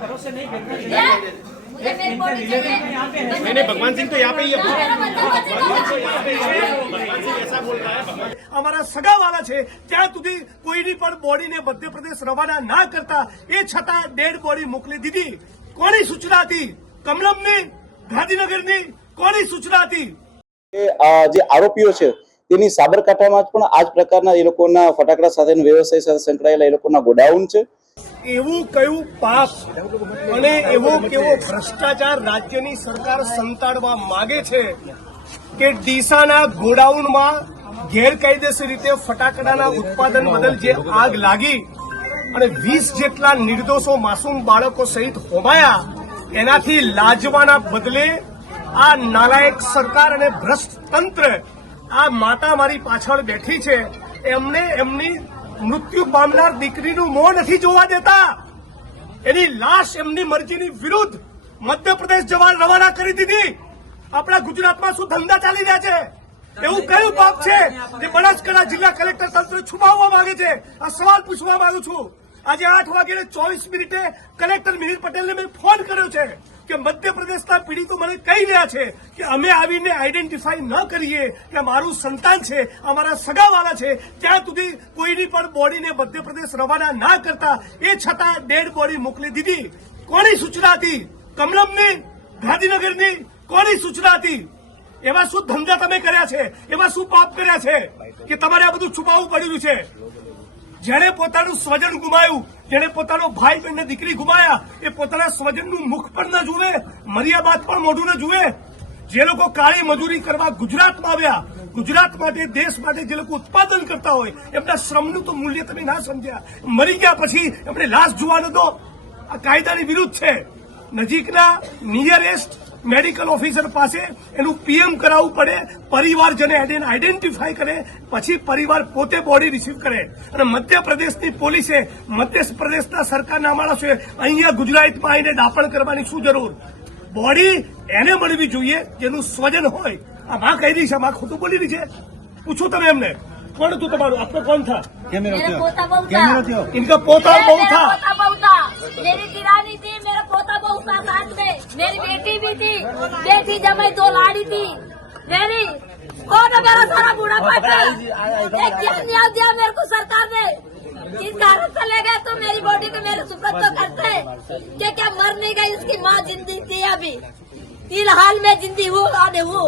भरोसे नहीं करते। नहीं, भगवान सिंह तो यहाँ पे ही है। ऐसा बोल रहा है અમારા સગાવાલા છે ત્યાં સુધી કોઈની પણ બોડીને મધ્યપ્રદેશ રવાના ના કરતા એ છતાં ડેડ બોડી મોકલી દીધી. કોની સૂચના હતી? કમલમની, ગાંધીનગરની કોની સૂચના હતી? જે આરોપીઓ છે તેની સાબરકાંઠામાં પણ આ જ પ્રકારના એ લોકોના ફટાકડા સાથેનો વ્યવસાય સાથે સંકળાયેલા એ લોકોના ગોડાઉન છે. એવું કયું પાપ અને એવો કેવો ભ્રષ્ટાચાર રાજ્યની સરકાર સંતાડવા માંગે છે કે ડીસાના ગોડાઉનમાં ગેરકાયદેસર રીતે ફટાકડાના ઉત્પાદન બદલ જે આગ લાગી અને 20 જેટલા નિર્દોષો માસૂમ બાળકો સહિત હોમાયા, એનાથી લાજવાના બદલે આ નાલાયક સરકાર અને ભ્રષ્ટ તંત્ર, આ માતા મારી પાછળ બેઠી છે, એમને એમની મૃત્યુ પામનાર દીકરીનું મોં નથી જોવા દેતા. એની લાશ એમની મરજીની વિરુદ્ધ મધ્યપ્રદેશ જવા રવાના કરી દીધી. આપણા ગુજરાતમાં શું ધંધા ચાલી રહ્યા છે? એવું કયું પાપ છે જે બનાસકાંઠા જિલ્લા કલેક્ટર તંત્ર છુપાવવા માંગે છે? આ સવાલ પૂછવા માંગુ છું. આજે 8:24 કલેક્ટર મિહિર પટેલને મેં ફોન કર્યો છે કે મધ્યપ્રદેશના પીડિતો મને કહી રહ્યા છે કે અમે આવીને આઈડેન્ટિફાઈ ન કરીએ કે મારું સંતાન છે, અમારા સગાવાલા છે, ત્યાં સુધી કોઈની પણ બોડીને મધ્યપ્રદેશ રવાના ના કરતા એ છતાં ડેડ બોડી મોકલી દીધી. કોની સૂચના હતી? કમલમની, ગાંધીનગરની કોની સૂચના હતી? એવા શું ધંધા તમે કર્યા છે? એવા શું પાપ કર્યા છે કે તમારે આ બધું છુપાવવું પડ્યું છે? જેણે પોતાનું સ્વજન ગુમાયું, જેણે પોતાનો ભાઈ બહેન દીકરી ગુમાયા, એ પોતાના સ્વજનનું મુખ પણ ન જુએ, મર્યા બાદ પણ મોઢું ન જુએ. જે લોકો કાળી મજૂરી કરવા ગુજરાતમાં આવ્યા, ગુજરાત માટે, દેશ માટે જે લોકો ઉત્પાદન કરતા હોય, એમના શ્રમનું તો મૂલ્ય તમે ના સમજ્યા. મરી ગયા પછી એમને લાશ જોવા ન દો. આ કાયદાની વિરુદ્ધ છે. નજીકના નિયરેસ્ટ મેડિકલ ઓફિસર પાસે એનું પીએમ કરાવવું પડે, પરિવારજને આઈડેન્ટિફાઈ કરે, પછી પરિવાર પોતે બોડી રિસીવ કરે. અને મધ્યપ્રદેશની પોલીસે, મધ્યપ્રદેશના સરકારના માણસોએ અહીંયા ગુજરાતમાં આવીને દાપણ કરવાની શું જરૂર? બોડી એને મળવી જોઈએ જેનું સ્વજન હોય. આ માં કહી રહી છે, માં ખોટું બોલી રહી છે. પૂછો તમે એમને, કોણ હતું તમારું? આપનો કોણ था? इनका पोता बहू था. मेरी दिरानी थी, मेरा पोता बहू था साथ में, मेरी बेटी भी थी, बेटी जमाई 2 लाड़ी थी मेरी. कौन है मेरा सारा बूढ़ा पाटा? एक ज्ञान नहीं दिया मेरे को सरकार ने. इस कारण से ले गए तो मेरी बॉडी को मेरे सुपरत तो करते कि क्या मर नहीं गई, उसकी माँ जिंदी थी अभी, फिलहाल में जिंदी हूँ आने हूँ,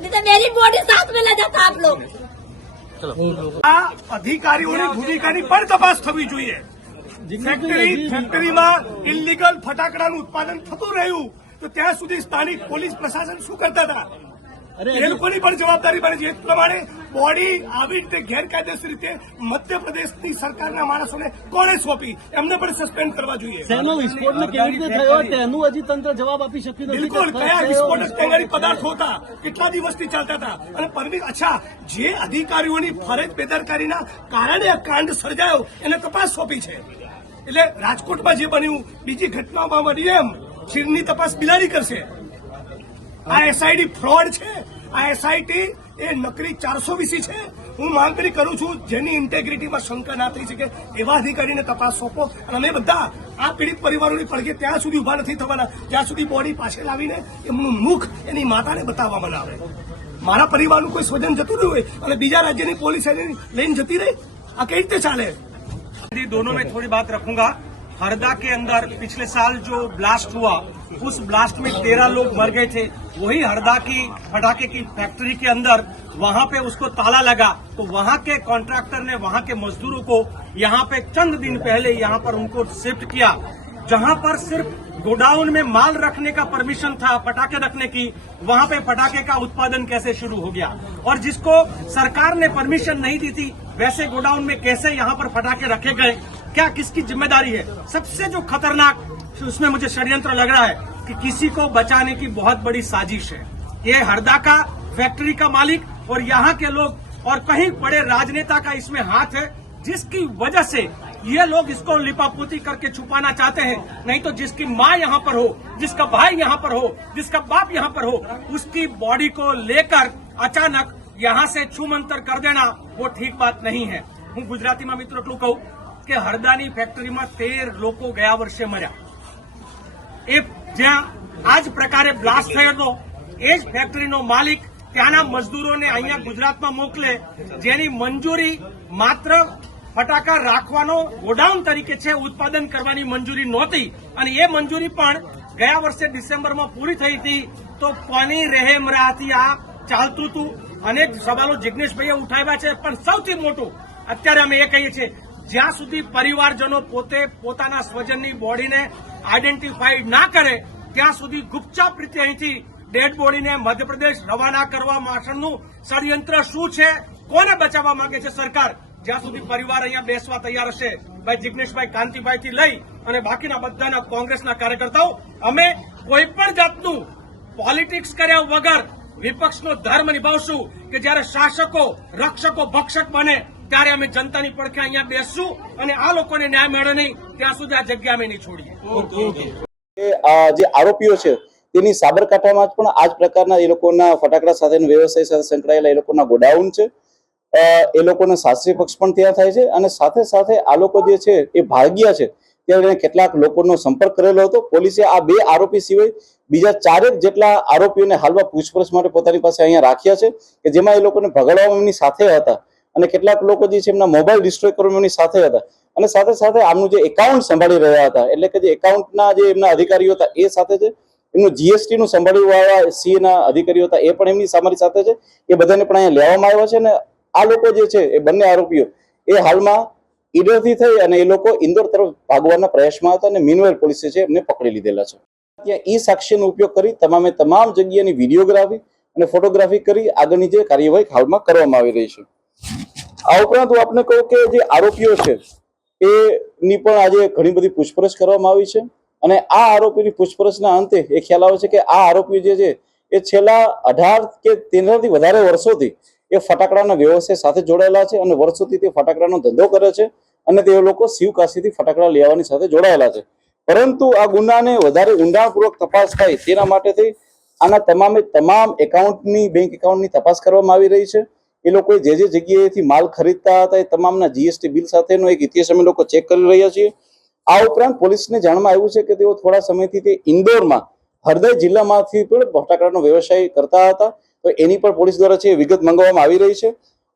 नहीं तो मेरी बॉडी साथ में ले जाता आप लोग. આ અધિકારીઓની ભૂમિકાની પણ તપાસ થવી જોઈએ. ફેક્ટરીમાં ઇલીગલ ફટાકડાનું ઉત્પાદન થતું રહ્યું તો ત્યાં સુધી સ્થાનિક પોલીસ પ્રશાસન શું કરતા હતા? એ લોકોની પણ જવાબદારી બને છે. એ પ્રમાણે બોડી આવી રીતે ગેરકાયદેસર રીતે મધ્યપ્રદેશની સરકારના માણસોને કોણે સોંપી? એમને પણ સસ્પેન્ડ કરવા જોઈએ. શેનો વિસ્ફોટ કેવી રીતે થયો તેનું હજી તંત્ર જવાબ આપી શક્યું નથી. બિલકુલ. કયા વિસ્ફોટક તૈયારી પદાર્થો હતા? કેટલા દિવસથી ચાલતા હતા? અને અચ્છા, જે અધિકારીઓની ફરજ બેદરકારીના કારણે આ કાંડ સર્જાયો એને તપાસ સોંપી છે. એટલે રાજકોટમાં જે બન્યું, બીજી ઘટનામાં બની એમ ચીનની તપાસ બિલાડી કરશે. આ એસઆઈડી ફ્રોડ છે. આ એસઆઈટી એ નકલી 420 છે. હું માંગણી કરું છું, જેની ઇન્ટેગ્રિટીમાં શંકા ના થઈ શકે એવા અધિકારીને તપાસ સોંપો. અને અમે બધા આ પીડિત પરિવારોની પડઘે ત્યાં સુધી ઉભા નથી થવાના જ્યાં સુધી બોડી પાસે લાવીને એમનું મુખ એની માતાને બતાવવામાં ના આવે. મારા પરિવારનું કોઈ સ્વજન જતું રહ્યું હોય અને બીજા રાજ્યની પોલીસ લઈને જતી રહી, આ કઈ રીતે ચાલે? दोनों में थोड़ी बात रखूंगा. हरदा के अंदर पिछले साल जो ब्लास्ट हुआ, उस ब्लास्ट में 13 लोग मर गए थे. वही हरदा की पटाखे की फैक्ट्री के अंदर वहां पे उसको ताला लगा, तो वहां के कॉन्ट्रैक्टर ने वहां के मजदूरों को यहां पे चंद दिन पहले यहां पर उनको शिफ्ट किया, जहां पर सिर्फ गोडाउन में माल रखने का परमिशन था, पटाखे रखने की, वहां पे पटाखे का उत्पादन कैसे शुरू हो गया? और जिसको सरकार ने परमिशन नहीं दी थी, वैसे गोडाउन में कैसे यहां पर पटाखे रखे गए? क्या किसकी जिम्मेदारी है? सबसे जो खतरनाक उसमें मुझे षड्यंत्र लग रहा है कि किसी को बचाने की बहुत बड़ी साजिश है. ये हरदा का फैक्ट्री का मालिक और यहाँ के लोग और कहीं बड़े राजनेता का इसमें हाथ है, जिसकी वजह से ये लोग इसको लिपापोती करके छुपाना चाहते हैं. नहीं तो जिसकी माँ यहाँ पर हो, जिसका भाई यहाँ पर हो, जिसका बाप यहाँ पर हो, उसकी बॉडी को लेकर अचानक यहाँ से छूमंतर कर देना वो ठीक बात नहीं है. હું ગુજરાતીમાં મિત્રો એટલું કહું કે હરદાની ફેક્ટરીમાં 13 લોકો ગયા વર્ષે મર્યા. એ જ્યાં આ જ પ્રકારે બ્લાસ્ટ થયો હતો એ જ ફેક્ટરીનો માલિક ત્યાંના મજદૂરોને અહીંયા ગુજરાતમાં મોકલે, જેની મંજૂરી માત્ર ફટાકા રાખવાનો ગોડાઉન તરીકે છે, ઉત્પાદન કરવાની મંજૂરી નહોતી. અને એ મંજૂરી પણ ગયા વર્ષે ડિસેમ્બરમાં પૂરી થઈ હતી. તો કોની રહેમરાહથી આ ચાલતું હતું? અનેક સવાલો જિગ્નેશભાઈએ ઉઠાવ્યા છે, પણ સૌથી મોટું અત્યારે અમે એ કહીએ છીએ, જ્યાં સુધી પરિવારજનો પોતે પોતાના સ્વજનની બોડીને આઈડેન્ટિફાઈડ ના કરે ત્યાં સુધી ગુપચાપ રીતે અહીંથી ડેડ બોડીને મધ્યપ્રદેશ રવાના કરવા માટેનું ષડયંત્ર શું છે, કોને બચાવવા માંગે છે સરકાર, જ્યાં સુધી પરિવાર અહીંયા બેસવા તૈયાર હશે, ભાઈ જિગ્નેશભાઈ કાંતિભાઈથી લઈ અને બાકીના બધાના કોંગ્રેસના કાર્યકર્તાઓ, અમે કોઈ પણ જાતનું પોલિટિક્સ કર્યા વગર વિપક્ષનો ધર્મ નિભાવશું કે જ્યારે શાસકો રક્ષકો ભક્ષક બને ત્યારે અમે જનતાની પડખે અહીંયા બેસશું અને આ લોકોને ન્યાય મળે નહીં ત્યાં સુધી આ જગ્યા અમે નહીં છોડીએ. જે આરોપીઓ છે તેની સાબરકાંઠામાં પણ આ જ પ્રકારના એ લોકોના ફટાકડા સાથેનો વ્યવસાય સાથે સંકળાયેલા એ લોકોના ગોડાઉન છે. એ લોકોનો શાસ્ત્રીય પક્ષ પણ ત્યાં થાય છે અને સાથે સાથે આ લોકો જે છે એ ભાગ્યા છે ત્યારે કેટલાક લોકોનો સંપર્ક કરેલો હતો. પોલીસે આ 2 આરોપી સિવાય બીજા 4 જેટલા આરોપીઓને હાલમાં પૂછપરછ માટે પોતાની પાસે અહીંયા રાખ્યા છે કે જેમાં એ લોકોને ભગાડવામાં એમની સાથે હતા અને કેટલાક લોકો જે છે એમના મોબાઈલ ડિસ્ટ્રોય કરવામાં એમની સાથે હતા અને સાથે સાથે આમનું જે એકાઉન્ટ સંભાળી રહ્યા હતા, એટલે કે જે એકાઉન્ટના જે એમના અધિકારીઓ હતા એ સાથે છે, એમનું જીએસટી નું સંભાળી વાળા સીએ ના અધિકારીઓ હતા એ પણ એમની અમારી સાથે છે. એ બધાને પણ અહીંયા લેવામાં આવ્યા છે અને આ લોકો જે છે એ બંને આરોપીઓ એ હાલમાં ઈડરથી થઈ અને એ લોકો ઇન્દોર તરફ ભાગવાના પ્રયાસમાં હતા અને મીનવેલ પોલીસે છે એમને પકડી લીધેલા છે. ત્યાં ઈ સાક્ષ્યનો ઉપયોગ કરી તમામ જગ્યાની વિડીયોગ્રાફી અને ફોટોગ્રાફી કરી આગળની જે કાર્યવાહી હાલમાં કરવામાં આવી રહી છે. આ ઉપરાંત હું આપને કહું કે જે આરોપીઓ છે એની પણ આજે ઘણી બધી પૂછપરછ કરવામાં આવી છે અને આ આરોપીની પૂછપરછના અંતે એ ખ્યાલ આવે છે કે આ આરોપીઓ જે છે એ છેલ્લા 18 કે તેનાથી વધારે વર્ષોથી એ ફટાકડાના વ્યવસાય સાથે જોડાયેલા છે અને વર્ષોથી તે ફટાકડાનો ધંધો કરે છે અને તે લોકો શિવકાશીથી ફટાકડા લેવાની સાથે જોડાયેલા છે. પરંતુ આ ગુનાને વધારે ઊંડાણપૂર્વક તપાસ થાય તેના માટે આના તમામ એકાઉન્ટની બેંક એકાઉન્ટની તપાસ કરવામાં આવી રહી છે. એ લોકોએ જે જગ્યાએથી માલ ખરીદતા હતા એ તમામના જીએસટી બિલ સાથેનો એક ઇતિહાસ અમે લોકો ચેક કરી રહ્યા છીએ. આ ઉપરાંત પોલીસને જાણમાં આવ્યું છે કે તેઓ થોડા સમયથી તે ઇન્દોરમાં હરદય જિલ્લામાંથી પણ ફટાકડાનો વ્યવસાય કરતા હતા, તો એની પણ પોલીસ દ્વારા છે વિગત મંગાવવામાં આવી રહી છે.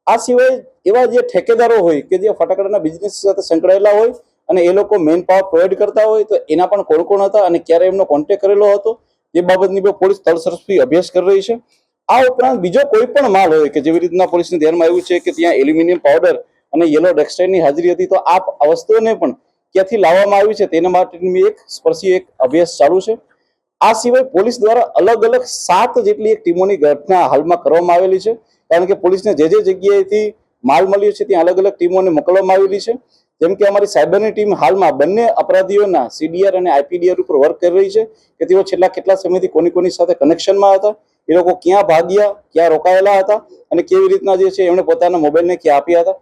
આ સિવાય એવા જે ઠેકેદારો હોય કે જે ફટાકડાના બિઝનેસ સાથે સંકળાયેલા હોય અને એ લોકો મેન પાવર પ્રોવાઈડ કરતા હોય તો એના પણ કોણ કોણ હતા અને ક્યારે એમનો કોન્ટેક્ટ કરેલો હતો એ બાબતની પણ પોલીસ તલસરફી અભ્યાસ કરી રહી છે. આ ઉપરાંત બીજો કોઈ પણ માલ હોય કે જેવી રીતના પોલીસને ધ્યાનમાં આવ્યું છે કે ત્યાં એલ્યુમિનિયમ પાવડર અને યલો ટેક્સટાઇલની હાજરી હતી, તો આ વસ્તુઓને પણ ક્યાંથી લાવવામાં આવી છે તેના માટેની એક સ્પર્શી એક અભ્યાસ ચાલુ છે. આ સિવાય પોલીસ દ્વારા અલગ અલગ 7 જેટલી એક ટીમોની ઘટના હાલમાં કરવામાં આવેલી છે, કારણ કે પોલીસને જે જગ્યાએથી માલ મળ્યો છે ત્યાં અલગ અલગ ટીમોને મોકલવામાં આવેલી છે. જેમ કે અમારી સાયબરની ટીમ હાલમાં બંને અપરાધીઓના સીડીઆર અને આઈપીડીઆર ઉપર વર્ક કરી રહી છે કે તેઓ છેલ્લા કેટલા સમયથી કોની સાથે કનેક્શનમાં હતા, એ લોકો ક્યાં ભાગ્યા, ક્યાં રોકાયેલા હતા અને કેવી રીતના જે છે એમણે પોતાના મોબાઈલને ક્યાં આપ્યા હતા.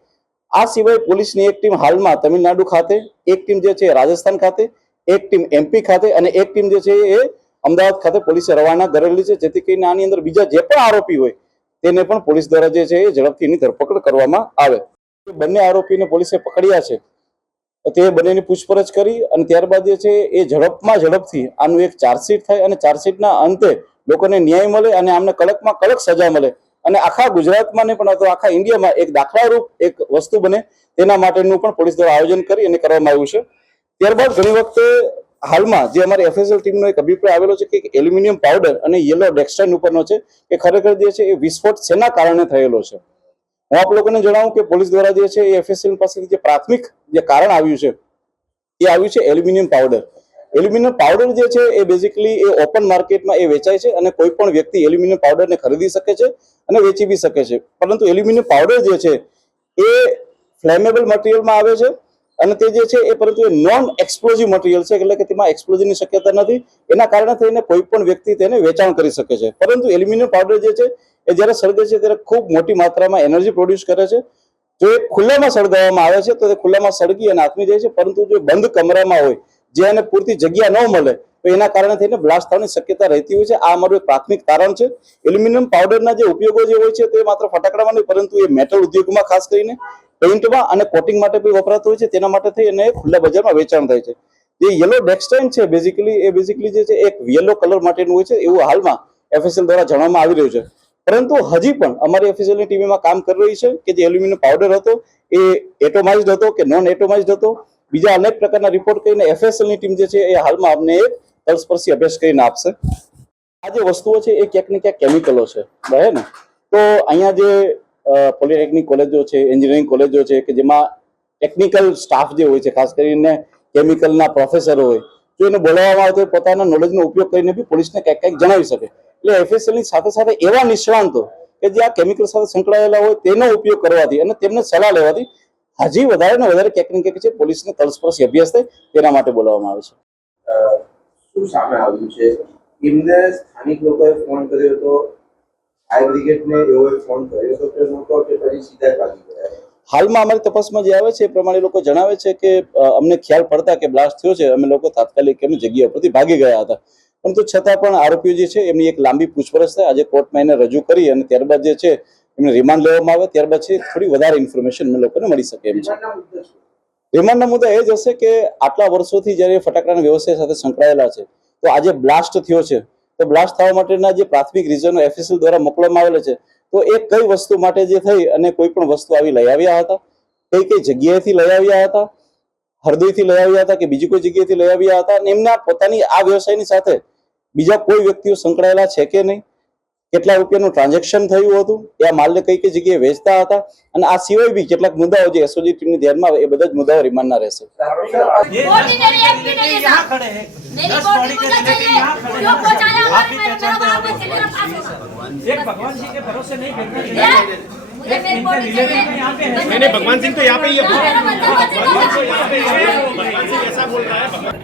આ સિવાય પોલીસની એક ટીમ હાલમાં તમિલનાડુ ખાતે, એક ટીમ જે છે રાજસ્થાન ખાતે, એક ટીમ એમપી ખાતે અને એક ટીમ જે છે એ અમદાવાદ ખાતે પોલીસે રવાના કરેલી છે, જેથી કરીને આની અંદર બીજા જે પણ આરોપી હોય તેને પણ પોલીસ દ્વારા જે છે એ ઝડપથી એની ધરપકડ કરવામાં આવે. બંને આરોપીને પોલીસે પકડ્યા છે, તે બંનેની પૂછપરછ કરી અને ત્યારબાદ જે છે એ ઝડપથી આનું એક ચાર્જશીટ થાય અને ચાર્જશીટના અંતે લોકોને ન્યાય મળે અને આમને કડકમાં કડક સજા મળે અને આખા ગુજરાતમાં ને પણ અથવા આખા ઇન્ડિયામાં એક દાખલારૂપ એક વસ્તુ બને તેના માટેનું પણ પોલીસ દ્વારા આયોજન કરી અને કરવામાં આવ્યું છે. ત્યારબાદ ઘણી વખતે હાલમાં જે અમારી એફએસએલ ટીમનો એક અભિપ્રાય આવેલો છે કે એલ્યુમિનિયમ પાવડર અને યલો ટેક્સટાઇલ ઉપરનો છે કે ખરેખર જે છે એ વિસ્ફોટ શેના કારણે થયેલો છે. હું આપ લોકોને જણાવું કે પોલીસ દ્વારા જે છે એ એફએસએલ પાસેથી જે પ્રાથમિક જે કારણ આવ્યું છે એ આવ્યું છે એલ્યુમિનિયમ પાવડર. એલ્યુમિનિયમ પાવડર જે છે એ બેઝિકલી એ ઓપન માર્કેટમાં એ વેચાય છે અને કોઈ પણ વ્યક્તિ એલ્યુમિનિયમ પાવડરને ખરીદી શકે છે અને વેચી બી શકે છે. પરંતુ એલ્યુમિનિયમ પાવડર જે છે એ ફ્લેમેબલ મટીરિયલમાં આવે છે અને તે જે છે એ પરંતુ એ નોન એક્સપ્લોઝિવ મટીરિયલ છે, એટલે કે તેમાં એક્સપ્લોઝનની શક્યતા નથી. એના કારણે થઈને કોઈ પણ વ્યક્તિ તેને વેચાણ કરી શકે છે. પરંતુ એલ્યુમિનિયમ પાવડર જે છે એ જ્યારે સળગે છે ત્યારે ખૂબ મોટી માત્રામાં એનર્જી પ્રોડ્યુસ કરે છે. જો એ ખુલ્લામાં સળગાવવામાં આવે છે તો તે ખુલ્લામાં સળગી અને આથમી જાય છે, પરંતુ જો બંધ કમરામાં હોય જે એને પૂરતી જગ્યા ન મળે તો એના કારણે થઈને બ્લાસ્ટ થવાની શક્યતા રહેતી હોય છે. આ અમારું એક પ્રાથમિક તારણ છે. એલ્યુમિનિયમ પાવડરના જે ઉપયોગો જે હોય છે તે માત્ર ફટાકડામાં નહીં પરંતુ એ મેટલ ઉદ્યોગમાં ખાસ કરીને પેઇન્ટમાં અને કોટિંગ માટે પણ વપરાતું હોય છે. તેના માટે થઈ અને ખુલ્લા બજારમાં વેચાણ થાય છે. જે યલો ડેક્સ્ટાઇન છે બેઝિકલી જે છે એક યલો કલર માટેનું હોય છે એવું હાલમાં FSL દ્વારા જાણવામાં આવી રહ્યું છે. પરંતુ હજી પણ અમારી FSLની ટીમમાં કામ કરી રહી છે કે જે એલ્યુમિનિયમ પાવડર હતો એ એટોમાઇઝડ હતો કે નોન એટોમાઇઝડ હતો, બીજા અનેક પ્રકારના રિપોર્ટ કરીને FSLની ટીમ જે છે એ હાલમાં અમને એક તલસ્પર્શી અભ્યાસ કરીને આપશે. આ જે વસ્તુઓ છે એ ક્યાંક ને ક્યાંક કેમિકલો છે, બરાબર ને? તો અહીંયા જે પોલિટેકનિક કોલેજો છે, એન્જિનિયરિંગ કોલેજો છે કે જેમાં ટેકનિકલ સ્ટાફ જે હોય છે, ખાસ કરીને કેમિકલના પ્રોફેસરો હોય, જો એને બોલાવવામાં આવે તો પોતાના નોલેજનો ઉપયોગ કરીને બી પોલીસને ક્યાંક ક્યાંક જણાવી શકે. એટલે FSLની સાથે સાથે એવા નિષ્ણાંતો કે જે આ કેમિકલ સાથે સંકળાયેલા હોય તેનો ઉપયોગ કરવાથી અને તેમને સલાહ લેવાથી હજી વધારે ને વધારે ક્યાંક ને ક્યાંક છે પોલીસને તલસ્પર્શી અભ્યાસ થાય તેના માટે બોલાવવામાં આવે છે. શું સામે આવ્યું છે? એમને સ્થાનિક લોકોએ ફોન કર્યો હતો, ફાયર બ્રિગેડને એઓએ ફોન કર્યો હતો કે નહોતો કે પછી સીધા ભાગી ગયા? હાલમાં અમારી તપાસમાં જે આવે છે એ પ્રમાણે લોકો જણાવે છે કે અમને ખ્યાલ પડતા કે બ્લાસ્ટ થયો છે અમે લોકો તાત્કાલિક એમની જગ્યા પરથી ભાગી ગયા હતા. પરંતુ છતાં પણ આરોપીઓ જે છે એમની એક લાંબી પૂછપરછ થાય, આજે કોર્ટમાં એને રજૂ કરી અને ત્યારબાદ જે છે એમને રિમાન્ડ લેવામાં આવે, ત્યારબાદ છે થોડી વધારે ઇન્ફોર્મેશન અમે લોકોને મળી શકે એમ છે. રિમાન્ડના મુદ્દા એ જ હશે કે આટલા વર્ષોથી જ્યારે ફટાકડાના વ્યવસાય સાથે સંકળાયેલા છે તો આજે બ્લાસ્ટ થયો છે તો બ્લાસ્ટ થવા માટેના જે પ્રાથમિક રીઝનો FSL દ્વારા મોકલવામાં આવેલા છે તો એ કઈ વસ્તુ માટે જે થઈ અને કોઈ પણ વસ્તુ આવી લઈ આવ્યા હતા, કઈ જગ્યાએથી લઈ આવ્યા હતા, હરદોઈથી લઈ આવ્યા હતા કે બીજી કોઈ જગ્યાએથી લઈ આવ્યા હતા, અને એમના પોતાની આ વ્યવસાયની સાથે બીજા કોઈ વ્યક્તિઓ સંકળાયેલા છે કે નહીં, કેટલા રૂપિયાનું ટ્રાન્ઝેક્શન થયું હતું, એ આ માલને કઈ કઈ જગ્યાએ વેચતા હતા, અને આ સિવાય બી કેટલાક મુદ્દાઓ જે SOG ટીમની ધ્યાનમાં આવે એ બધા જ મુદ્દાઓ રિમાન્ડના રહેશે. बॉडी मेरी एमपी ने ये साहब मेरी बॉडी मुझे चाहिए जो पहुंचाया हुआ है मेरा वापस से मेरा पास होगा. एक भगवान जी के भरोसे नहीं बैठना चाहिए. ये मुझे मेरी बॉडी चाहिए. मैंने भगवान सिंह तो यहाँ पे ही है. मेरा मतलब भगवान सिंह ऐसा बोल रहा है.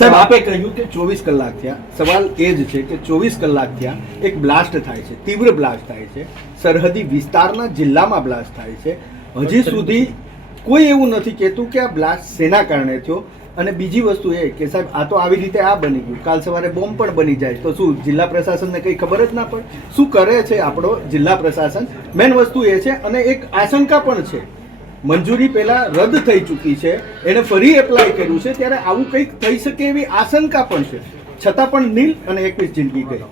સાહેબ આપે કહ્યું કે 24 કલાક થયા. સવાલ એ જ છે કે 24 કલાક થયા એક બ્લાસ્ટ થાય છે, તીવ્ર બ્લાસ્ટ થાય છે, સરહદી વિસ્તારના જિલ્લામાં બ્લાસ્ટ થાય છે. હજી સુધી કોઈ એવું નથી કહેતું કે આ બ્લાસ્ટ શેના કારણે થયો. અને બીજી વસ્તુ એ કે સાહેબ આ તો આવી રીતે આ બની ગયું, કાલ સવારે બોમ્બ પણ બની જાય તો શું જિલ્લા પ્રશાસનને કંઈ ખબર જ ના પડે? શું કરે છે આપણો જિલ્લા પ્રશાસન? મેન વસ્તુ એ છે. અને એક આશંકા પણ છે, મંજૂરી પહેલા રદ થઈ ચૂકી છે, એને ફરી એપ્લાય કર્યું છે, ત્યારે આવું કંઈક થઈ શકે એવી આશંકા પણ છે. છતાં પણ નીલ અને 21 જિંદગી ગઈ.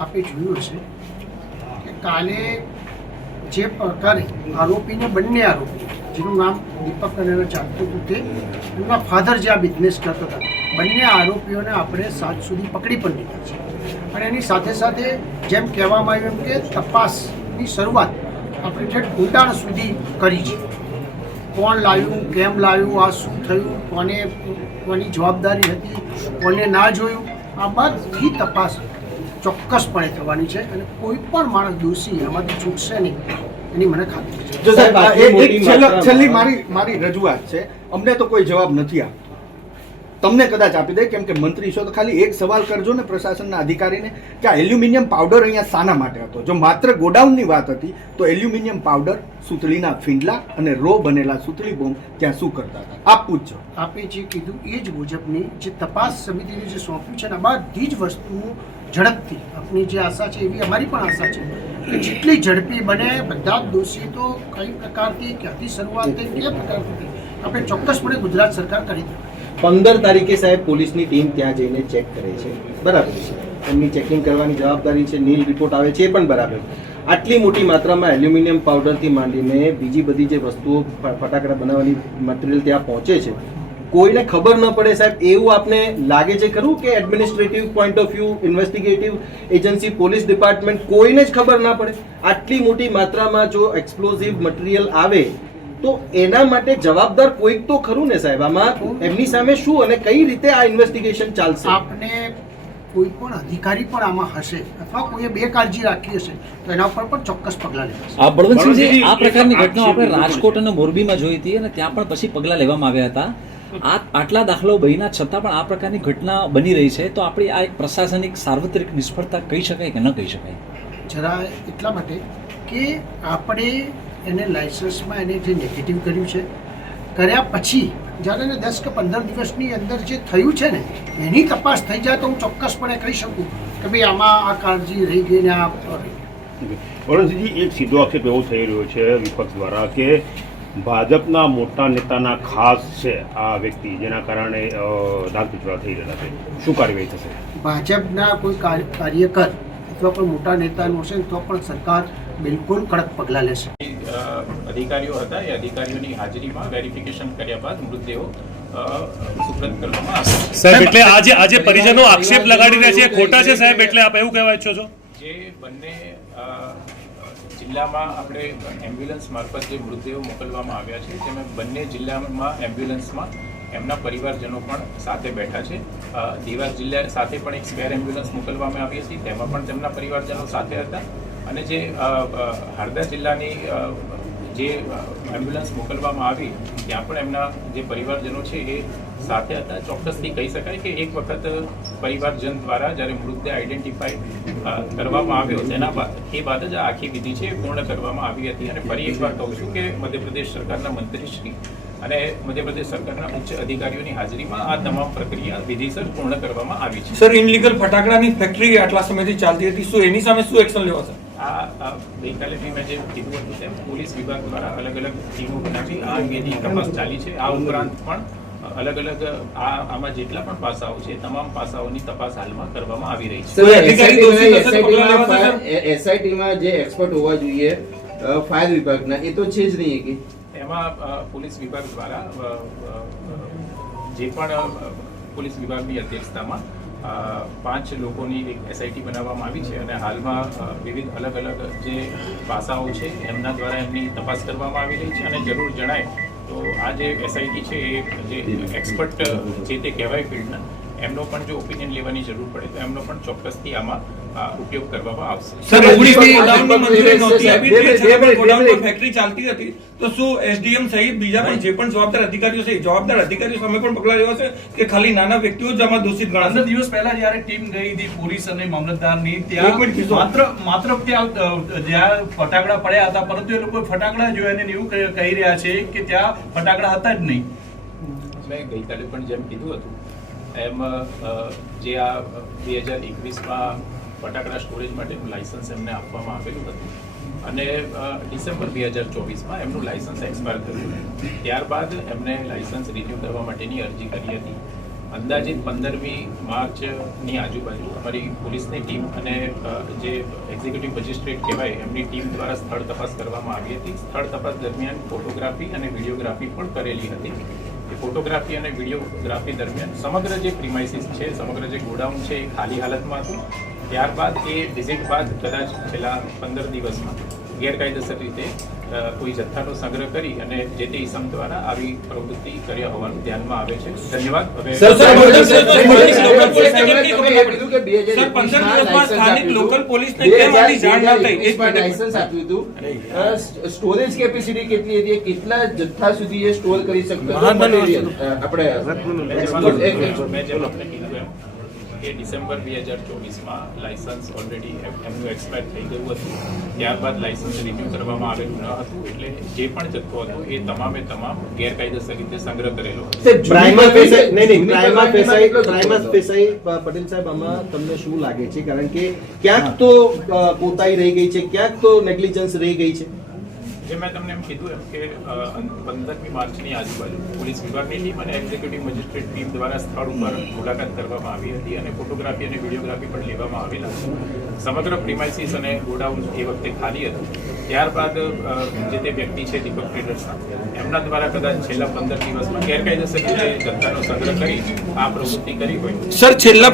આપે જોયું હશે કે કાલે જે પ્રકારે આરોપીને બંને આરોપી જેનું નામ દીપક અને ચાલતું હતું તે એમના ફાધર જે આ બિઝનેસ કરતા હતા, બંને આરોપીઓને આપણે સાંજ સુધી પકડી પણ લીધા છે. અને એની સાથે સાથે જેમ કહેવામાં આવ્યું એમ કે તપાસની શરૂઆત આપણે જે ઊંડાણ સુધી કરી છે. કોણ લાવ્યું, કેમ લાવ્યું, આ શું થયું, કોની જવાબદારી હતી, કોને ના જોયું, આ બધી તપાસ ચોક્કસપણે થવાની છે અને કોઈ પણ માણસ દોષી આમાંથી છૂટશે નહીં એની મને ખાતરી છે. જો સાહેબ એક છેલ્લી મારી રજૂઆત છે, અમને તો કોઈ જવાબ નથી આપતો, તમને કદાચ આપી દે કેમ કે મંત્રી છો તો ખાલી એક સવાલ કરજો ને પ્રશાસનના અધિકારીને કે આ એલ્યુમિનિયમ પાવડર અહીંયા શાના માટે હતો? જો માત્ર ગોડાઉનની વાત હતી તો એલ્યુમિનિયમ પાવડર, સુતળીના ફીંડલા અને રો બનેલા સુતળી બોમ્બ ત્યાં શું કરતા હતા? આપ પૂછજો. આપે જે કીધું એ જ મુજબની જે તપાસ સમિતિને જે સોંપ્યું છે ને બધી જ વસ્તુઓ ઝડપથી આપની જે આશા છે એવી અમારી પણ આશા છે કે જેટલી ઝડપી બને બધા જ દોષી તો કઈ પ્રકારથી ક્યાંથી શરૂઆત થઈ કયા પ્રકારથી આપણે ચોક્કસપણે ગુજરાત સરકાર કરી દે. 15 તારીખે સાહેબ પોલીસની ટીમ ત્યાં જઈને ચેક કરે છે, બરાબર છે, એમની ચેકિંગ કરવાની જવાબદારી છે, નીલ રિપોર્ટ આવે છે એ પણ બરાબર. આટલી મોટી માત્રામાં એલ્યુમિનિયમ પાવડરથી માંડીને બીજી બધી જે વસ્તુઓ ફટાકડા બનાવવાની મટીરિયલ ત્યાં પહોંચે છે, કોઈને ખબર ન પડે સાહેબ, એવું આપને લાગે છે ખરું કે administrative point of view, investigative agency, police department કોઈને જ ખબર ના પડે? આટલી મોટી માત્રામાં જો એક્સપ્લોઝિવ મટીરિયલ આવે તો એના માટે જવાબદાર કોઈક તો ખરું ને સાહેબ? આમાં એમની સામે શું અને કઈ રીતે આ ઇન્વેસ્ટિગેશન ચાલશે? આપને કોઈ પણ અધિકારી પણ આમાં હશે અથવા કોઈએ બેકાળજી રાખી હશે તો એના ઉપર પણ ચોક્કસ પગલાં લેવાશે. બળવંતસિંહજી, આ પ્રકારની ઘટનાઓ આપણે રાજકોટ અને મોરબીમાં જોઈ હતી અને ત્યાં પણ પછી પગલાં લેવામાં આવ્યા હતા. આટલા દાખલાઓ બન્યા છતાં પણ આ પ્રકારની ઘટના બની રહી છે, તો આપણી આ એક પ્રશાસનિક સાર્વત્રિક નિષ્ફળતા કહી શકાય કે ન કહી શકાય? જરા એટલા માટે કે આપણે એને લાઇસન્સમાં એને જે નેગેટિવ કર્યું છે, કર્યા પછી જ્યારે એને 10 કે 15 દિવસની અંદર જે થયું છે ને એની તપાસ થઈ જાય તો હું ચોક્કસપણે કહી શકું કે ભાઈ આમાં આ કાળજી રહી ગઈ ને આ. વરુણસિંહજી, એક સીધો આક્ષેપ એવો થઈ રહ્યો છે વિપક્ષ દ્વારા કે ભાજપના મોટા નેતાના ખાસ છે આ વ્યક્તિ, જેના કારણે દાગ પીછોડા થઈ રહ્યા છે. શું કાર્યવાહી થશે? ભાજપના કોઈ કાર્યકર અથવા કોઈ મોટા નેતાનું હશે તો પણ સરકાર બિલકુલ કડક પગલાં લેશે. અધિકારીઓ હતા, એ અધિકારીઓની હાજરીમાં વેરિફિકેશન કર્યા બાદ મૃતદેહો સુપ્રત કરવામાં આવશે. સાહેબ, એટલે આજે પરિજનો આક્ષેપ લગાડી રહ્યા છે, ખોટા છે સાહેબ, એટલે આપ એવું કહેવા ઈચ્છો છો? જે બંને જિલ્લામાં આપણે એમ્બ્યુલન્સ મારફત જે મૃતદેહો મોકલવામાં આવ્યા છે, તેમાં બંને જિલ્લામાં એમ્બ્યુલન્સમાં એમના પરિવારજનો પણ સાથે બેઠા છે. દેવાસ જિલ્લા સાથે પણ એક સ્પેર એમ્બ્યુલન્સ મોકલવામાં આવી હતી, તેમાં પણ તેમના પરિવારજનો સાથે હતા. અને જે હળદા જિલ્લાની જે એમ્બ્યુલન્સ મોકલવામાં આવી ત્યાં પણ એમના જે પરિવારજનો છે એ સાથે હતા. ચોક્કસથી કહી શકાય કે એક વખત પરિવારજન દ્વારા જ્યારે મૃતદેહ આઈડેન્ટિફાઈ કરવામાં આવ્યો તેના બાદ એ બાદ જ આ આખી વિધિ છે પૂર્ણ કરવામાં આવી હતી. અને ફરી એકવાર કહું છું કે મધ્યપ્રદેશ સરકારના મંત્રીશ્રી અને મધ્યપ્રદેશ સરકારના ઉચ્ચ અધિકારીઓની હાજરીમાં આ તમામ પ્રક્રિયા વિધિસર પૂર્ણ કરવામાં આવી છે. સર, ઇનલીગલ ફટાકડાની ફેક્ટરી આટલા સમયથી ચાલતી હતી, શું એની સામે શું એક્શન લેવાશે? આ ગઈકાલે મેં જે કીધું હતું તેમ પોલીસ વિભાગ દ્વારા અલગ અલગ ટીમો બનાવી આ અંગેની તપાસ ચાલી છે. આ ઉપરાંત પણ અલગ અલગ આમાં જેટલા પણ પાસાઓ છે તમામ પાસાઓની તપાસ હાલમાં કરવામાં આવી રહી છે. એસઆઈટીમાં જે એક્સપર્ટ હોવા જોઈએ ફાયર વિભાગના, એ તો છે જ નહીં કે એમાં પોલીસ વિભાગ દ્વારા જે પણ પોલીસ વિભાગની અધ્યક્ષતામાં 5 લોકોની એક એસઆઈટી બનાવવામાં આવી છે. અને હાલમાં વિવિધ અલગ અલગ જે પાસાઓ છે એમના દ્વારા એમની તપાસ કરવામાં આવી રહી છે. અને જરૂર જણાય તો આ જે એસઆઈટી છે એ જે એક્સપર્ટ જે તે કહેવાય ફિલ્ડના, એમનો પણ જો ઓપિનિયન લેવાની જરૂર પડે તો એમનો પણ ચોક્કસથી આમાં ઉપયોગ કરવામાં આવશે. સર, 19 ગોડાઉનની મંજૂરી નહોતી આપી, તે છતાં પણ ગોડાઉનમાં ફેક્ટરી ચાલતી હતી, તો શું એસડીએમ સહિત બીજા પણ જે પણ જવાબદાર અધિકારીઓ છે, જવાબદાર અધિકારીઓ સામે પણ પગલાં લેવાશે કે ખાલી નાના વ્યક્તિઓ જ આમાં દોષિત ગણાશે? 15 દિવસ પહેલા જયારે ટીમ ગઈ હતી પોલીસ અને મામલતદારની, ત્યાં માત્ર ત્યાં જ્યાં ફટાકડા પડ્યા હતા, પરંતુ એ લોકો ફટાકડા જોયા ને એવું કહી રહ્યા છે કે ત્યાં ફટાકડા હતા જ નહીં. મેં ગઈકાલે પણ જેમ કીધું હતું એમ જે આ 2021માં ફટાકડા સ્ટોરેજ માટેનું લાયસન્સ એમને આપવામાં આવેલું હતું અને ડિસેમ્બર 2024માં એમનું લાયસન્સ એક્સપાયર થયું. ત્યારબાદ એમને લાયસન્સ રિન્યૂ કરવા માટેની અરજી કરી હતી. અંદાજિત 15મી માર્ચની આજુબાજુ અમારી પોલીસની ટીમ અને જે એક્ઝિક્યુટિવ મેજિસ્ટ્રેટ કહેવાય એમની ટીમ દ્વારા સ્થળ તપાસ કરવામાં આવી હતી. સ્થળ તપાસ દરમિયાન ફોટોગ્રાફી અને વિડીયોગ્રાફી પણ કરેલી હતી. એ ફોટોગ્રાફી અને વિડીયોગ્રાફી દરમિયાન સમગ્ર જે પ્રિમાઇસીસ છે, સમગ્ર જે ગોડાઉન છે એ ખાલી હાલતમાં હતું. ત્યારબાદ એ વિઝિટ બાદ કદાચ છેલ્લા 15 દિવસમાં ગેરકાયદેસર રીતે કોઈ જથ્થાનો સંગ્રહ કરી અને જે તે ઇસમ દ્વારા આવી પ્રવૃત્તિ કર્યા હોવાનું ધ્યાનમાં આવે છે. ધન્યવાદ. હવે સ્ટોરેજ કેપેસિટી કેટલી હતી, કેટલા જથ્થા સુધી એ સ્ટોર કરી શકતો આપણે કે ડિસેમ્બર 2024માં લાયસન્સ ઓલરેડી એમનું એક્સપાયર થઈ ગયું હતું. ત્યારબાદ લાયસન્સ રિન્યૂ કરવામાં આવેલું ન હતું, એટલે જે પણ જથ્થો હતો એ તમામે તમામ ગેરકાયદેસર રીતે સંગ્રહ કરેલો હતો. પટેલ સાહેબ, આમાં તમને શું લાગે છે? કારણ કે ક્યાંક તો કોતાહી રહી ગઈ છે, ક્યાંક તો નેગ્લિજન્સ રહી ગઈ છે. જે મેં તમને એમ કીધું એમ કે 15મી માર્ચની આજુબાજુ પોલીસ વિભાગની ટીમ અને એક્ઝિક્યુટિવ મેજિસ્ટ્રેટ ટીમ દ્વારા સ્થળ ઉપર મુલાકાત કરવામાં આવી હતી અને ફોટોગ્રાફી અને વિડીયોગ્રાફી પણ લેવામાં આવેલા છે. સમગ્ર પ્રિમાઇસીસ અને ગોડાઉન એ વખતે ખાલી હતું. ત્યારબાદ જે તે વ્યક્તિ છે દીપક ટ્રેડર્સના, એમના દ્વારા કદાચ છેલ્લા 15 દિવસમાં ગેરકાયદેસર રીતે જથ્થાનો સંગ્રહ કરી આ પ્રવૃત્તિ કરી હોય. સર, છેલ્લા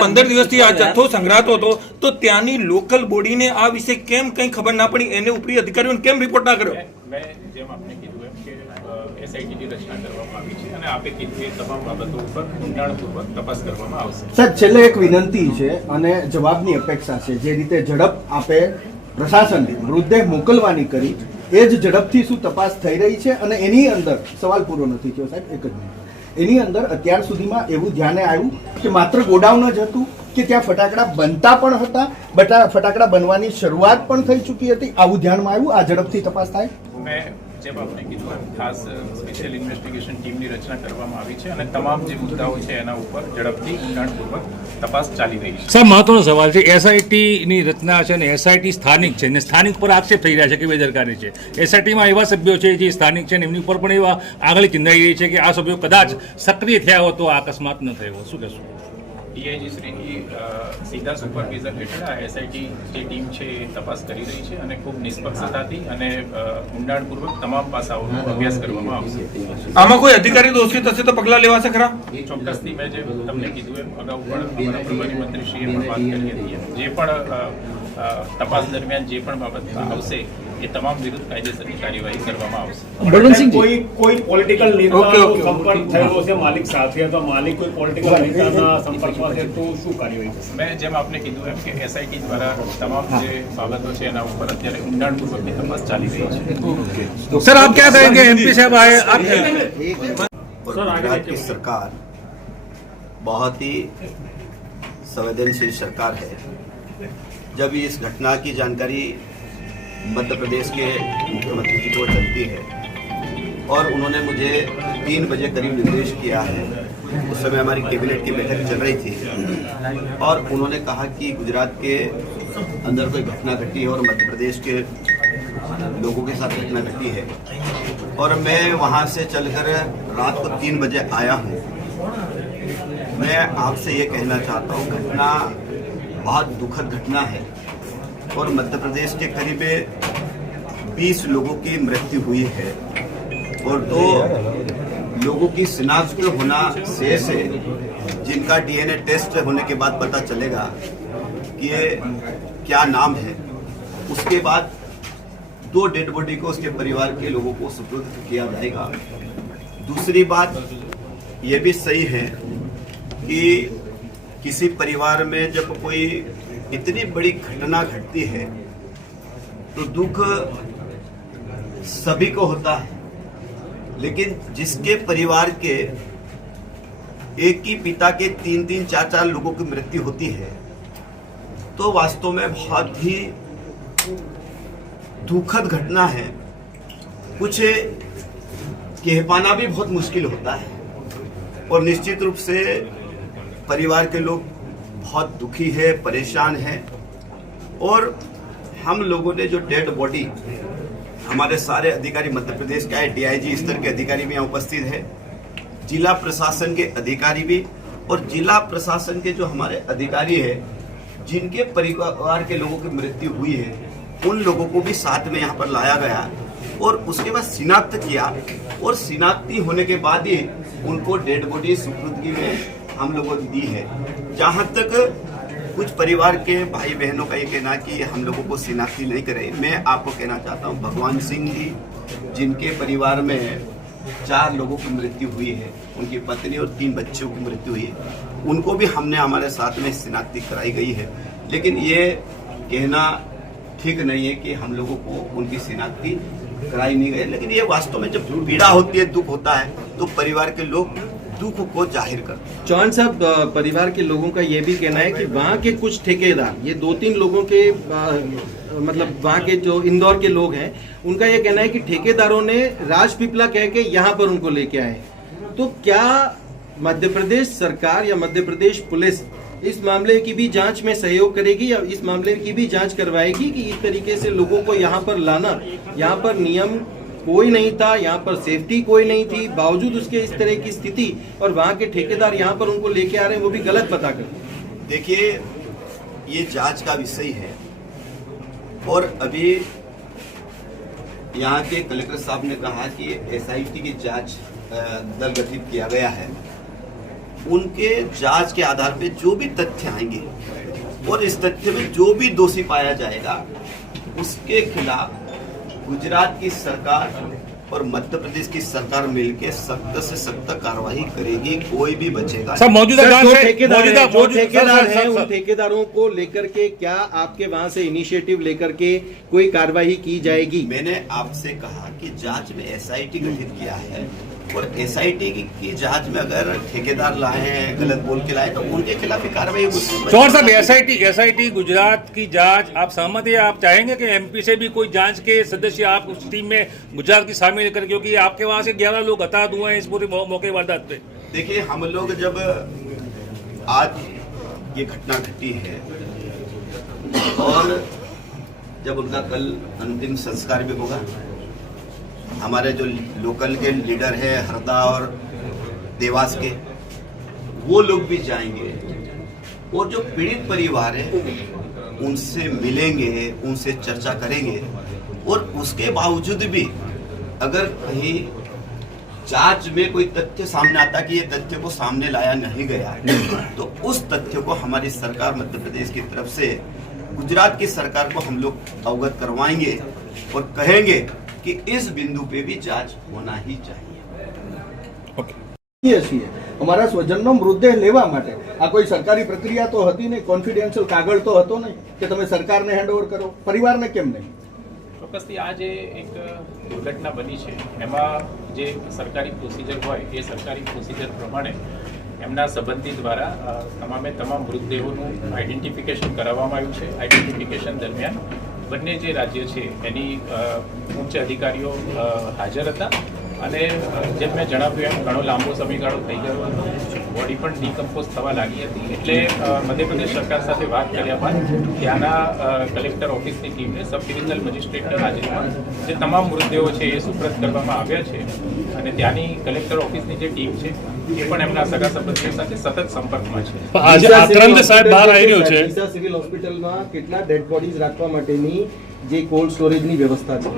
15 દિવસથી આ જથ્થો સંગ્રહાતો હતો, તો ત્યાંની લોકલ બોડીને આ વિશે કેમ કંઈ ખબર ના પડી? એને ઉપરી અધિકારીઓને કેમ રિપોર્ટ ના કર્યો? મેં જેમ આપને કીધું એમ કે એસઆઈટીની રચના કરવામાં આવી છે અને આપે કીધું એ તમામ બાબતો ઉપર ઊંડાણપૂર્વક તપાસ કરવામાં આવશે. સાહેબ, છેલ્લે એક વિનંતી છે અને જવાબની અપેક્ષા છે. જે રીતે ઝડપ આપે પ્રશાસનને મૃતદેહ મોકલવાની કરી, એ જ ઝડપથી શું તપાસ થઈ રહી છે? અને એની અંદર સવાલ પૂરો નથી થયો સાહેબ, એક જ મિનિટ. એની અંદર અત્યાર સુધીમાં એવું ધ્યાને આવ્યું કે માત્ર ગોડાઉન જ હતું કે ત્યાં ફટાકડા બનતા પણ હતા, ફટાકડા બનવાની શરૂઆત પણ થઈ ચૂકી હતી? આવું ધ્યાનમાં આવ્યું? આ ઝડપથી તપાસ થાય? મેં જેમ આપણે કીધું ખાસ સ્પેશિયલ ઇન્વેસ્ટિગેશન ટીમની રચના કરવામાં આવી છે અને તમામ જે મુદ્દાઓ છે એના ઉપર ઝડપથી ઊંડાણપૂર્વક તપાસ ચાલી રહી છે. સાહેબ, મહત્વનો સવાલ છે. એસઆઈટીની રચના છે અને એસઆઈટી સ્થાનિક છે અને સ્થાનિક પર આક્ષેપ થઈ રહ્યા છે કે બેદરકારી છે. એસઆઈટીમાં એવા સભ્યો છે જે સ્થાનિક છે અને એમની ઉપર પણ એવા આગળ ચિંતાઈ રહી છે કે આ સભ્યો કદાચ સક્રિય થયા હોત તો આ અકસ્માત ન થયો. શું કહેશો? ડીઆઈજી શ્રીની સીધા સુપરવિઝન હેઠળ આ એસઆઈટી જે ટીમ છે એ તપાસ કરી રહી છે અને ખૂબ નિષ્પક્ષતાથી અને ઊંડાણપૂર્વક તમામ પાસાઓનો અભ્યાસ કરવામાં આવશે. આમાં કોઈ અધિકારી દોષિત હશે તો પગલાં લેવાશે ખરા? ચોક્કસથી મેં જે તમને કીધું એમ અગાઉ પણ અમારા પ્રભારી મંત્રીશ્રીએ પણ વાત કરી હતી. જે પણ તપાસ દરમિયાન જે પણ બાબત આવશે એ તમામ વિરુદ્ધ કાયદેસરની કાર્યવાહી કરવામાં આવશે. કોઈ પોલિટિકલ નેતાનો સંપર્ક થયેલો છે માલિક સાથે, અથવા માલિક કોઈ પોલિટિકલ નેતાના સંપર્કમાં છે તો શું કાર્યવાહી થશે? મેં જેમ આપને કીધું એમ કે એસઆઈટી દ્વારા તમામ જે બાબતો છે એના ઉપર અત્યારે ઊંડાણપૂર્વકની તપાસ ચાલી રહી છે. सर, आप क्या कहेंगे? एमपी साहब आए, आप गुजरात की सरकार बहुत ही संवेदनशील सरकार है. जब इस घटना की जानकारी मध्य प्रदेश के मुख्यमंत्री जी को चलती है और उन्होंने मुझे 3 बजे करीब निर्देश किया है. उस समय हमारी कैबिनेट की बैठक चल रही थी और उन्होंने कहा कि गुजरात के अंदर कोई घटना घटी है और मध्य प्रदेश के लोगों के साथ घटना घटी है. और मैं वहां से चलकर रात को 3 बजे आया हूं. मैं आपसे ये कहना चाहता हूं, घटना बहुत दुखद घटना है और मध्य प्रदेश के करीब 20 लोगों की मृत्यु हुई है और 2 लोगों की शिनाख्त होना शेष है, जिनका डीएनए टेस्ट होने के बाद पता चलेगा कि ये क्या नाम है. उसके बाद 2 डेड बॉडी को उसके परिवार के लोगों को सुपुर्द किया जाएगा. दूसरी बात ये भी सही है कि किसी परिवार में जब कोई इतनी बड़ी घटना घटती है तो दुख सभी को होता है, लेकिन जिसके परिवार के एक ही पिता के 3-3, 4-4 लोगों की मृत्यु होती है तो वास्तव में बहुत ही दुखद घटना है. कुछ कह पाना भी बहुत मुश्किल होता है और निश्चित रूप से परिवार के लोग बहुत दुखी है, परेशान है. और हम लोगों ने जो डेड बॉडी, हमारे सारे अधिकारी मध्य प्रदेश का है, डीआईजी स्तर के अधिकारी भी यहाँ उपस्थित है, जिला प्रशासन के अधिकारी भी, और जिला प्रशासन के जो हमारे अधिकारी है जिनके परिवार के लोगों की मृत्यु हुई है उन लोगों को भी साथ में यहाँ पर लाया गया और उसके बाद शिनाख्त किया और शिनाख्ती होने के बाद ही उनको डेड बॉडी सुपुर्दगी में हम लोगों ने दी है. जहाँ तक कुछ परिवार के भाई बहनों का ये कहना कि हम लोगों को शिनाख्ती नहीं करे, मैं आपको कहना चाहता हूँ, भगवान सिंह जी जिनके परिवार में 4 लोगों की मृत्यु हुई है, उनकी पत्नी और 3 बच्चों की मृत्यु हुई है, उनको भी हमने हमारे साथ में शिनाख्ती कराई गई है. लेकिन ये कहना ठीक नहीं है कि हम लोगों को उनकी शिनाख्ती कराई नहीं गई. लेकिन ये वास्तव में जब पीड़ा होती है, दुख होता है, तो परिवार के लोग दुख को जाहिर करते हैं. चौहान साहब, परिवार के लोगों का ये भी कहना है कि वहाँ के कुछ ठेकेदार, ये 2-3 लोगों के मतलब वहाँ के जो इंदौर के लोग हैं, उनका ये कहना है कि ठेकेदारों ने राजपीपला कह के यहाँ पर उनको लेके आए. तो क्या मध्य प्रदेश सरकार या मध्य प्रदेश पुलिस इस मामले की भी जांच में सहयोग करेगी या इस मामले की भी जांच करवाएगी कि इस तरीके से लोगों को यहाँ पर लाना, यहाँ पर नियम कोई नहीं था, यहाँ पर सेफ्टी कोई नहीं थी, बावजूद उसके इस तरह की स्थिति और वहाँ के ठेकेदार यहाँ पर उनको लेके आ रहे हैं, वो भी गलत पता कर. देखिए, ये जांच का विषय है और अभी यहाँ के कलेक्टर साहब ने कहा कि एसआईटी की जांच दल गठित किया गया है. उनके जांच के आधार पे जो भी तथ्य आएंगे और इस तथ्य में जो भी दोषी पाया जाएगा उसके खिलाफ गुजरात की सरकार और मध्य प्रदेश की सरकार मिलकर सख्त से सख्त कार्रवाई करेगी, कोई भी बचेगा. सर, मौजूदा ठेकेदार हैं, उन ठेकेदारों को लेकर के क्या आपके वहां से इनिशिएटिव लेकर के कोई कार्रवाई की जाएगी? मैंने आपसे कहा कि जांच में एसआईटी गठित किया है और एसआईटी की जांच में अगर ठेकेदार लाए हैं, गलत बोल के लाए, तो उनके खिलाफ भी कार्रवाई होगी। चौहान साहब, एसआईटी गुजरात की जांच आप सहमत है? आप चाहेंगे कि एमपी से भी कोई जांच के सदस्य आप उस टीम में गुजरात की शामिल कर, क्योंकि आपके वहां से 11 लोग हताहत हुए हैं इस पूरे मौके वारदात पे? देखिए, हम लोग जब आज ये घटना घटी है और जब उनका कल अंतिम संस्कार भी होगा, हमारे जो लोकल के लीडर है हरदा और देवास के, वो लोग भी जाएंगे और जो पीड़ित परिवार है उनसे मिलेंगे, उनसे चर्चा करेंगे। और उसके बावजूद भी अगर कहीं जांच में कोई तथ्य सामने आता कि ये तथ्य को सामने लाया नहीं गया, तो उस तथ्य को हमारी सरकार मध्य प्रदेश की तरफ से गुजरात की सरकार को हम लोग अवगत करवाएंगे और कहेंगे कि इस बिंदु पे भी जांच होना ही चाहिए। છીએ અમારા સ્વજનનો મૃતદેહ લેવા માટે આ કોઈ સરકારી પ્રક્રિયા તો હતી નહીં, કોન્ફિડેન્શિયલ કાગળ તો હતો નહીં કે તમે સરકારને હેન્ડઓવર કરો, પરિવારને કેમ નહીં? ચોક્કસથી આ જે એક દુર્ઘટના બની છે એમાં જે સરકારી પ્રોસિજર હોય એ સરકારી પ્રોસિજર પ્રમાણે એમના સંબંધી દ્વારા તમામે તમામ મૃતદેહોનું આઈડેન્ટિફિકેશન કરાવવામાં આવ્યું છે. આઈડેન્ટિફિકેશન દરમિયાન બંને જે રાજ્ય છે એની ઉચ્ચ અધિકારીઓ હાજર હતા અને જેમ મેં જણાવ્યું એમ ઘણો લાંબો સમયગાળો થઈ ગયો હતો, બોડી પણ ડિકમ્પોઝ થવા લાગી હતી. એટલે મધ્યપ્રદેશ સરકાર સાથે વાત કર્યા બાદ ત્યાંના કલેક્ટર ઓફિસની ટીમને સબ ડિવિઝનલ મેજિસ્ટ્રેટના હાજરીમાં જે તમામ મૃતદેહો છે એ સુપ્રત કરવામાં આવ્યા છે અને ત્યાંની કલેક્ટર ઓફિસની જે ટીમ છે એ પણ એમના સગા સંબંધીઓ સાથે સતત સંપર્કમાં છે. આજે આક્રંદ સાહેબ બહાર આવી રહ્યો છે. ડીસા સિવિલ હોસ્પિટલમાં કેટલા ડેડ બોડીઝ રાખવા માટેની જે કોલ્ડ સ્ટોરેજની વ્યવસ્થા છે?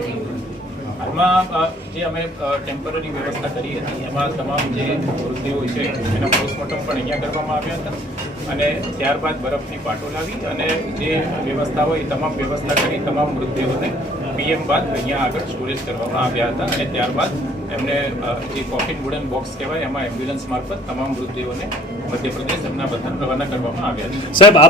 હાલમાં જે અમે ટેમ્પરરી વ્યવસ્થા કરી હતી એમાં તમામ જે મૃતદેહો છે એના પોસ્ટમોર્ટમ પણ અહીંયા કરવામાં આવ્યા હતા અને ત્યારબાદ બરફની પાટો લાવી અને જે વ્યવસ્થા હોય એ તમામ વ્યવસ્થા કરી તમામ મૃતદેહોને પીએમ બાદ અહીંયા આગળ સ્ટોરેજ કરવામાં આવ્યા હતા અને ત્યારબાદ એમને જે કોફિન વુડન બોક્સ કહેવાય એમાં એમ્બ્યુલન્સ મારફત તમામ મૃતદેહોને મધ્યપ્રદેશ એમના વતન રવાના કરવામાં આવ્યા છે. સાહેબ